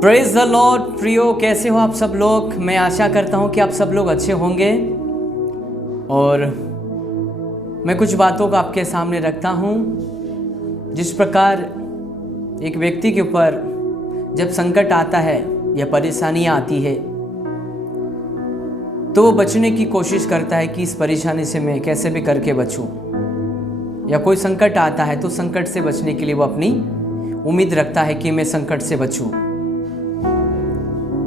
Praise the Lord. प्रियो, कैसे हो आप सब लोग? मैं आशा करता हूँ कि आप सब लोग अच्छे होंगे। और मैं कुछ बातों को आपके सामने रखता हूँ। जिस प्रकार एक व्यक्ति के ऊपर जब संकट आता है या परेशानियाँ आती है तो वो बचने की कोशिश करता है कि इस परेशानी से मैं कैसे भी करके बचूं। या कोई संकट आता है तो संकट से बचने के लिए वो अपनी उम्मीद रखता है कि मैं संकट से बचूं।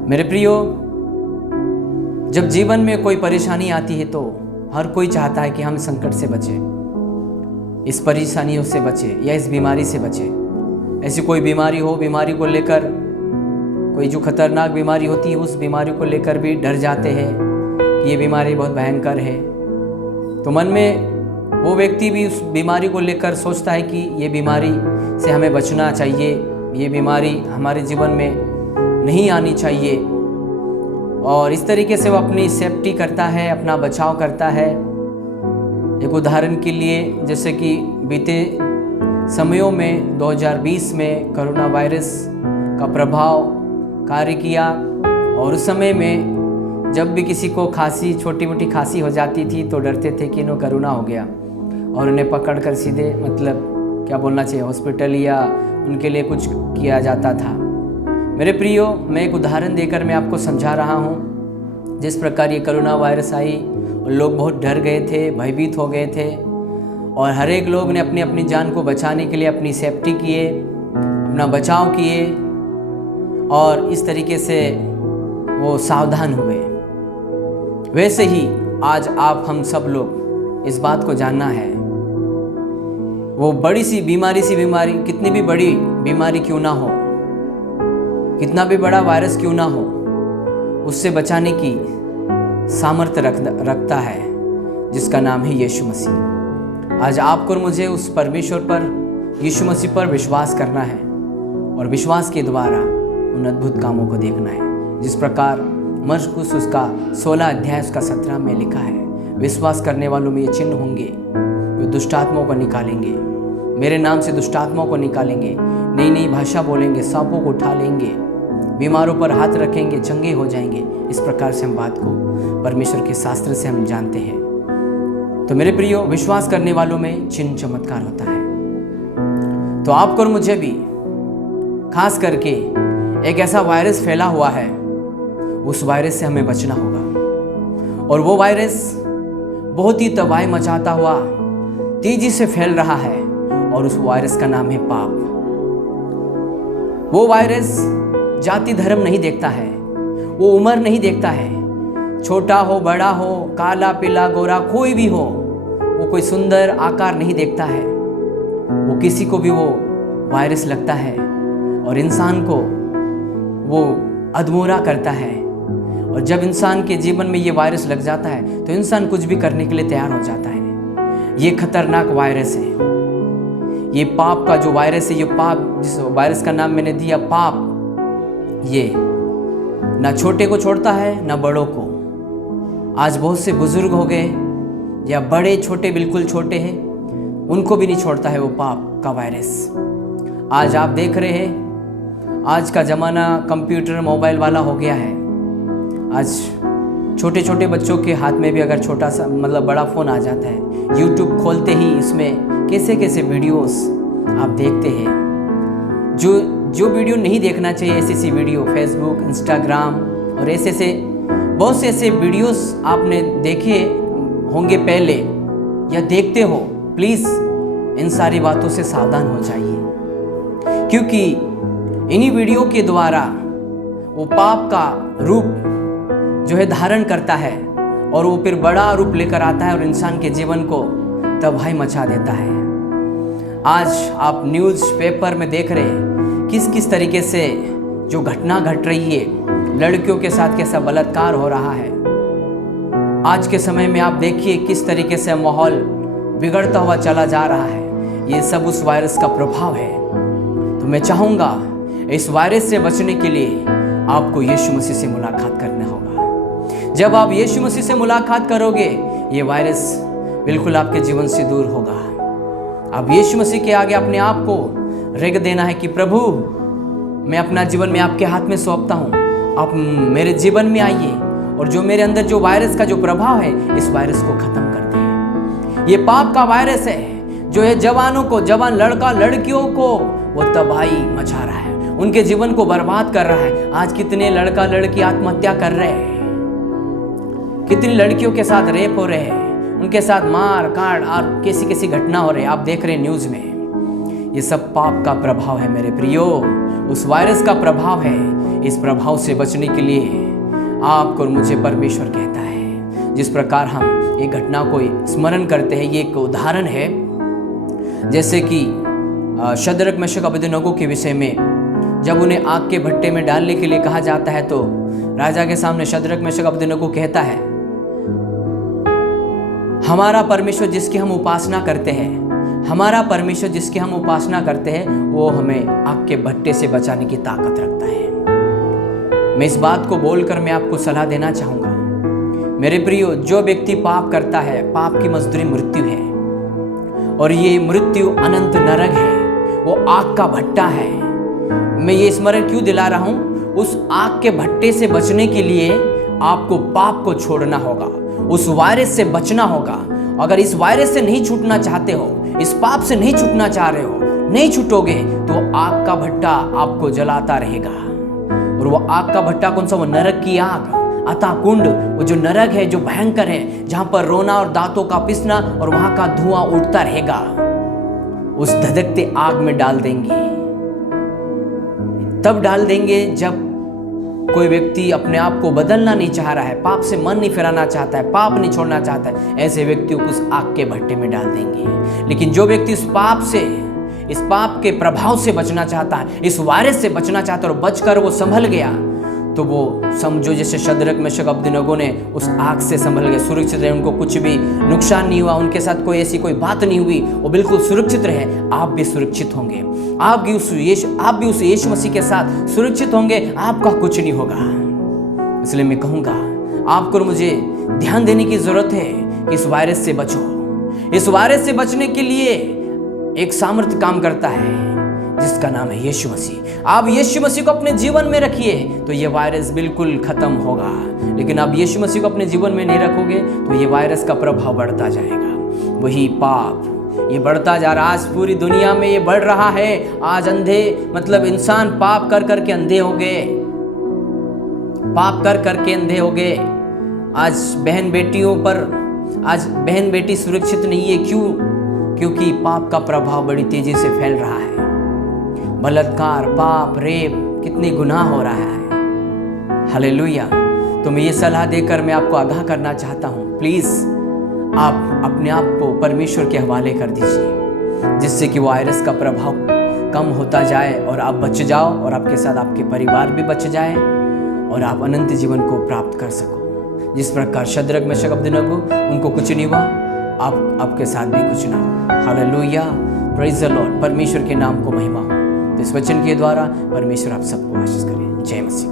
मेरे प्रियो, जब जीवन में कोई परेशानी आती है तो हर कोई चाहता है कि हम संकट से बचें, इस परेशानियों से बचें या इस बीमारी से बचें। ऐसी कोई बीमारी हो, बीमारी को लेकर कोई जो खतरनाक बीमारी होती है उस बीमारी को लेकर भी डर जाते हैं कि ये बीमारी बहुत भयंकर है। तो मन में वो व्यक्ति भी उस बीमारी को लेकर सोचता है कि ये बीमारी से हमें बचना चाहिए, ये बीमारी हमारे जीवन में नहीं आनी चाहिए। और इस तरीके से वो अपनी सेफ्टी करता है, अपना बचाव करता है। एक उदाहरण के लिए, जैसे कि बीते समयों में 2020 में कोरोना वायरस का प्रभाव कार्य किया। और उस समय में जब भी किसी को खांसी, छोटी मोटी खांसी हो जाती थी तो डरते थे कि इन्हें कोरोना हो गया और उन्हें पकड़कर सीधे क्या बोलना चाहिए, हॉस्पिटल या उनके लिए कुछ किया जाता था। मेरे प्रियो, मैं एक उदाहरण देकर मैं आपको समझा रहा हूँ। जिस प्रकार ये कोरोना वायरस आई और लोग बहुत डर गए थे, भयभीत हो गए थे और हर एक लोग ने अपनी अपनी जान को बचाने के लिए अपनी सेफ्टी किए, अपना बचाव किए और इस तरीके से वो सावधान हुए। वैसे ही आज आप हम सब लोग इस बात को जानना है, वो बड़ी सी बीमारी कितनी भी बड़ी बीमारी क्यों ना हो, कितना भी बड़ा वायरस क्यों ना हो, उससे बचाने की सामर्थ्य रखता है जिसका नाम है यीशु मसीह। आज आपको और मुझे उस परमेश्वर पर, यीशु मसीह पर विश्वास करना है और विश्वास के द्वारा उन अद्भुत कामों को देखना है। जिस प्रकार मरकुस उसका 16 अध्याय उसका 17 में लिखा है, विश्वास करने वालों में ये चिन्ह होंगे, वे दुष्ट आत्माओं को निकालेंगे, मेरे नाम से दुष्ट आत्माओं को निकालेंगे, नई नई भाषा बोलेंगे, सांपों को उठा लेंगे, बीमारों पर हाथ रखेंगे, चंगे हो जाएंगे। इस प्रकार से हम बात को परमेश्वर के शास्त्र से हम जानते हैं। तो मेरे प्रियो, विश्वास करने वालों में चिन्ह चमत्कार होता है। तो आपको और मुझे भी खास करके एक ऐसा वायरस फैला हुआ है, उस वायरस से हमें बचना होगा। और वो वायरस बहुत ही तबाही मचाता हुआ तेजी से फैल रहा है और उस वायरस का नाम है पाप। वो वायरस जाति धर्म नहीं देखता है, वो उम्र नहीं देखता है, छोटा हो बड़ा हो, काला पीला गोरा कोई भी हो, वो कोई सुंदर आकार नहीं देखता है। वो किसी को भी वो वायरस लगता है और इंसान को वो अधमोरा करता है। और जब इंसान के जीवन में ये वायरस लग जाता है तो इंसान कुछ भी करने के लिए तैयार हो जाता है। ये खतरनाक वायरस है, ये पाप का जो वायरस है, ये पाप, जिस वायरस का नाम मैंने दिया पाप, ये ना छोटे को छोड़ता है ना बड़ों को। आज बहुत से बुजुर्ग हो गए या बड़े छोटे, बिल्कुल छोटे हैं, उनको भी नहीं छोड़ता है वो पाप का वायरस। आज आप देख रहे हैं, आज का ज़माना कंप्यूटर मोबाइल वाला हो गया है। आज छोटे छोटे बच्चों के हाथ में भी अगर छोटा सा बड़ा फ़ोन आ जाता है, यूट्यूब खोलते ही इसमें कैसे कैसे वीडियोस आप देखते हैं। जो वीडियो नहीं देखना चाहिए, ऐसी वीडियो फेसबुक, इंस्टाग्राम और ऐसे बहुत से ऐसे वीडियोस आपने देखे होंगे पहले या देखते हो। प्लीज़ इन सारी बातों से सावधान हो जाइए, क्योंकि इन्हीं वीडियो के द्वारा वो पाप का रूप जो है धारण करता है और वो फिर बड़ा रूप लेकर आता है और इंसान के जीवन को तबाही मचा देता है। आज आप न्यूज़ पेपर में देख रहे हैं किस तरीके से जो घटना घट रही है, लड़कियों के साथ कैसा बलात्कार हो रहा है। आज के समय में आप देखिए किस तरीके से माहौल बिगड़ता हुआ चला जा रहा है। ये सब उस वायरस का प्रभाव है। तो मैं चाहूँगा इस वायरस से बचने के लिए आपको यीशु मसीह से मुलाकात करना होगा। जब आप यीशु मसीह से मुलाकात करोगे, ये वायरस बिल्कुल आपके जीवन से दूर होगा। आप यीशु मसीह के आगे अपने आप को रख देना है कि प्रभु मैं अपना जीवन में आपके हाथ में सौंपता हूँ। आप मेरे जीवन में आइए और जो मेरे अंदर जो वायरस का जो प्रभाव है, इस वायरस को खत्म कर दे। ये पाप का वायरस है जो है जवानों को, जवान लड़का लड़कियों को वो तबाही मचा रहा है, उनके जीवन को बर्बाद कर रहा है। आज कितने लड़का लड़की आत्महत्या कर रहे हैं, कितनी लड़कियों के साथ रेप हो रहे हैं, उनके साथ मार काट और कैसी कैसी घटना हो रही है, आप देख रहे हैं न्यूज में। ये सब पाप का प्रभाव है मेरे प्रियो, उस वायरस का प्रभाव है। इस प्रभाव से बचने के लिए आपको और मुझे परमेश्वर कहता है। जिस प्रकार हम एक घटना को स्मरण करते हैं, ये एक उदाहरण है। जैसे कि शद्रक मेशक अबेदनगो के विषय में जब उन्हें आग के भट्टे में डालने के लिए कहा जाता है, तो राजा के सामने शद्रक मेशक अबेदनगो कहता है, हमारा परमेश्वर जिसकी हम उपासना करते हैं, हमारा परमेश्वर जिसकी हम उपासना करते हैं, वो हमें आग के भट्टे से बचाने की ताकत रखता है। मैं इस बात को बोलकर मैं आपको सलाह देना चाहूंगा मेरे प्रियो, जो व्यक्ति पाप करता है, पाप की मजदूरी मृत्यु है और ये मृत्यु अनंत नरक है, वो आग का भट्टा है। मैं ये स्मरण क्यों दिला रहा हूं? उस आग के भट्टे से बचने के लिए आपको पाप को छोड़ना होगा, उस वायरस से बचना होगा। अगर इस वायरस से नहीं छूटना चाहते हो, इस पाप से नहीं छूटना चाह रहे हो, नहीं छूटोगे तो आग का भट्टा आपको जलाता रहेगा। और वो आग का भट्टा कौन सा? वो नरक की आग, अतः कुंड, वो जो नरक है, जो भयंकर है, जहां पर रोना और दांतों का पिसना और वहां का धुआं उठता रहेगा, उस धधकते आग में डाल देंगे। तब डाल देंगे जब कोई व्यक्ति अपने आप को बदलना नहीं चाह रहा है, पाप से मन नहीं फिराना चाहता है, पाप नहीं छोड़ना चाहता है, ऐसे व्यक्तियों को उस आग के भट्टे में डाल देंगे। लेकिन जो व्यक्ति इस पाप के प्रभाव से बचना चाहता है, इस वायरस से बचना चाहता है और बचकर वो संभल गया, तो वो समझो जैसे शद्रक मेशक अबेदनगो ने उस आग से संभल गए, सुरक्षित रहे, उनको कुछ भी नुकसान नहीं हुआ, उनके साथ कोई ऐसी कोई बात नहीं हुई, वो बिल्कुल सुरक्षित रहे। आप भी सुरक्षित होंगे, आप भी उस यीशु मसीह के साथ सुरक्षित होंगे, आपका कुछ नहीं होगा। इसलिए मैं कहूँगा आपको और मुझे ध्यान देने की जरूरत है कि इस वायरस से बचो। इस वायरस से बचने के लिए एक सामर्थ्य काम करता है जिसका नाम है यीशु मसीह। आप यीशु मसीह को अपने जीवन में रखिए तो ये वायरस बिल्कुल खत्म होगा। लेकिन आप यीशु मसीह को अपने जीवन में नहीं रखोगे तो ये वायरस का प्रभाव बढ़ता जाएगा। वही पाप ये बढ़ता जा रहा, आज पूरी दुनिया में ये बढ़ रहा है। आज अंधे मतलब इंसान पाप कर करके अंधे हो गए, पाप कर करके अंधे हो गए। आज बहन बेटी सुरक्षित नहीं है। क्यों? क्योंकि पाप का प्रभाव बड़ी तेजी से फैल रहा है। बलात्कार, पाप, रेप, कितने गुनाह हो रहा है। हालेलुया। तो मैं ये सलाह देकर मैं आपको आगाह करना चाहता हूँ, प्लीज आप अपने आप को परमेश्वर के हवाले कर दीजिए, जिससे कि वायरस का प्रभाव कम होता जाए और आप बच जाओ और आपके साथ आपके परिवार भी बच जाए और आप अनंत जीवन को प्राप्त कर सको। जिस प्रकार शद्रक मेशक अबेदनगो उनको कुछ नहीं हुआ, आपके साथ भी कुछ ना हो। Hallelujah, praise the Lord. परमेश्वर के नाम को महिमा हो। तो इस वचन के द्वारा परमेश्वर आप सबको आशीष करे। जय मसीह।